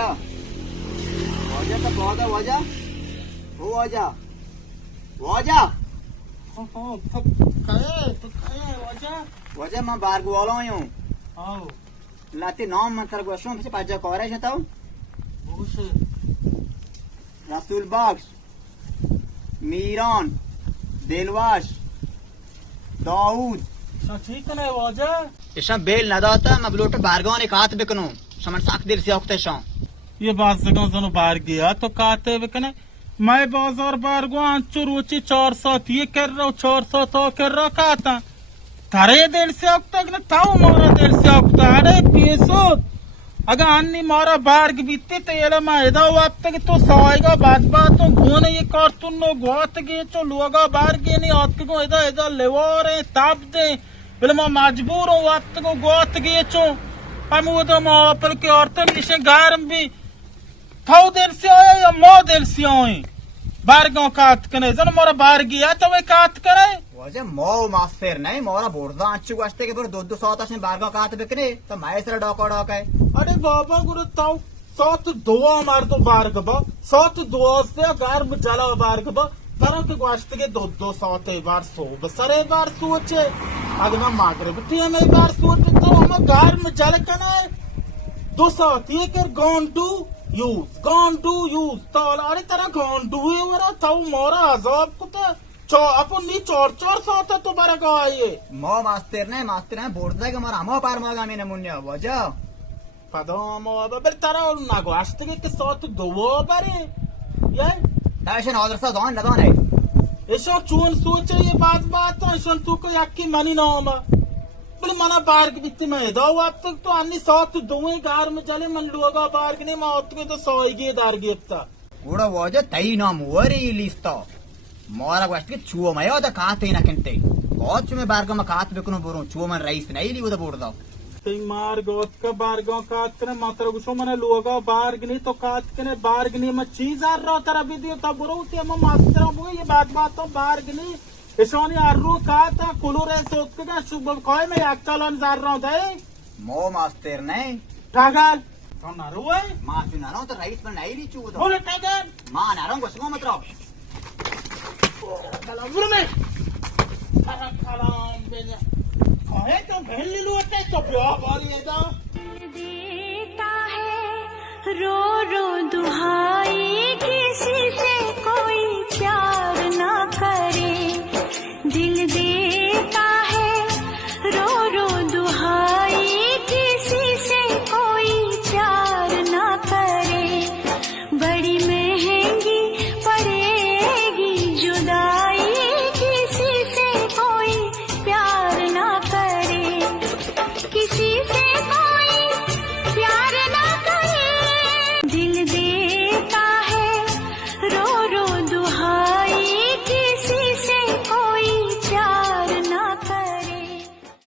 वजह वजह तो बहुत है वजह वो वजह वजह वजह मैं बाहर को वाला हूँ लाते नाम मंत्र को सुन से पाजा कोरे है तो रसूल बख्श मीरान दिलवाश दाऊद ठीक है वजह इशा बेल ना दाता मैं ब्लोट बारगाव ने कात बिकनो समन साख दिल से औकते शा ये बात से जनो बाहर गया तो काते बिकने मैं बाजार बारगो आंचू रुचि 400 ये कर रहा हूँ 400 तो कर रहा कहता थारे दिल से औकता कि थाऊ मारा दिल से औकता अरे पीसो अगर अन्नी मारा बार्ग बीते तो ये मैं इधर अब तक तो सवाएगा बात तो घोने ये कार्टून नो घोत गए तो लोगा बार्ग ये नहीं आत को इधर इधर लेवा रहे ताप दे बोले मैं मजबूर हूँ अब तक घोत गए चो हम वो तो मैं अपने के औरतें निशे गारम भी थाऊ दिल से आए या मो दिल से आए बारगों काट करे जन मोरा बार गया तो वे काट करे वजह मो मास्टर नहीं मोरा बोर्दा आंचू वास्ते के पर दो सौ ने बारगाव कात बिकने तो मैं सर डॉका डॉका है अरे बाबा गुरु ताऊ सात दुआ मार दो बारग बा सात दुआ से गार में जला बारग बा तरह के वास्ते के दो सात बार सो बसरे बार सोचे अगर मैं मागरे बिटी हम एक बार सोचे तो हम गार में जल कना दो सात ये कर गॉन टू यूज तो अरे तरह गॉन टू ये मेरा ताऊ मोरा अजाब को तो अपन नी चोर सोता तो बारग आए मो मास्टर ने बोर्दा के मारा मो पार मागा मैंने मुन्या वजह पदोमो बर तारा नागो आस्ते के साथ दो बारे ये दाशन ऑर्डर सा दोन ना दोन है ऐसा चून सोचे ये बात तो ऐसा तू को याकी मनी ना होमा बोले मना बार के बित्ते में दो अब तक तो अन्नी साथ दोए गार में चले मन लोगा बार के नहीं मात के तो सोईगे दार गिफ्ता गुड़ा वजह तई ना मोरी लिस्ता मोरा वास्ट के छुओ मयो द काते ना कंटे बहुत में बारगा में कात बेकुनो बोरो छुओ मन रईस नहीं ली वो बोर्दा तिंग मार गोत का बारगांव काट करे मात्र गुसो मने लोगा बारगनी तो काट करे बारगनी में चीज आ रहा तेरा वीडियो तब बुरो ते हम मात्र हो ये बात तो बारगनी इशोनी आरु काटा कुलुरे सोत के शुभ कोई में एक चलन जार रहा दे मो मास्टर नहीं टागल तो ना रोए मां सुना ना तो रईस पर नहीं ली छुओ दो बोले टागल मां ना रंग बसको मतलब कलम में कलम बेने कहे तो भेल लूटे तो ब्याह वाली है तो देता है रो रो दुहाई किसी से कोई प्यार ना करे दिल दे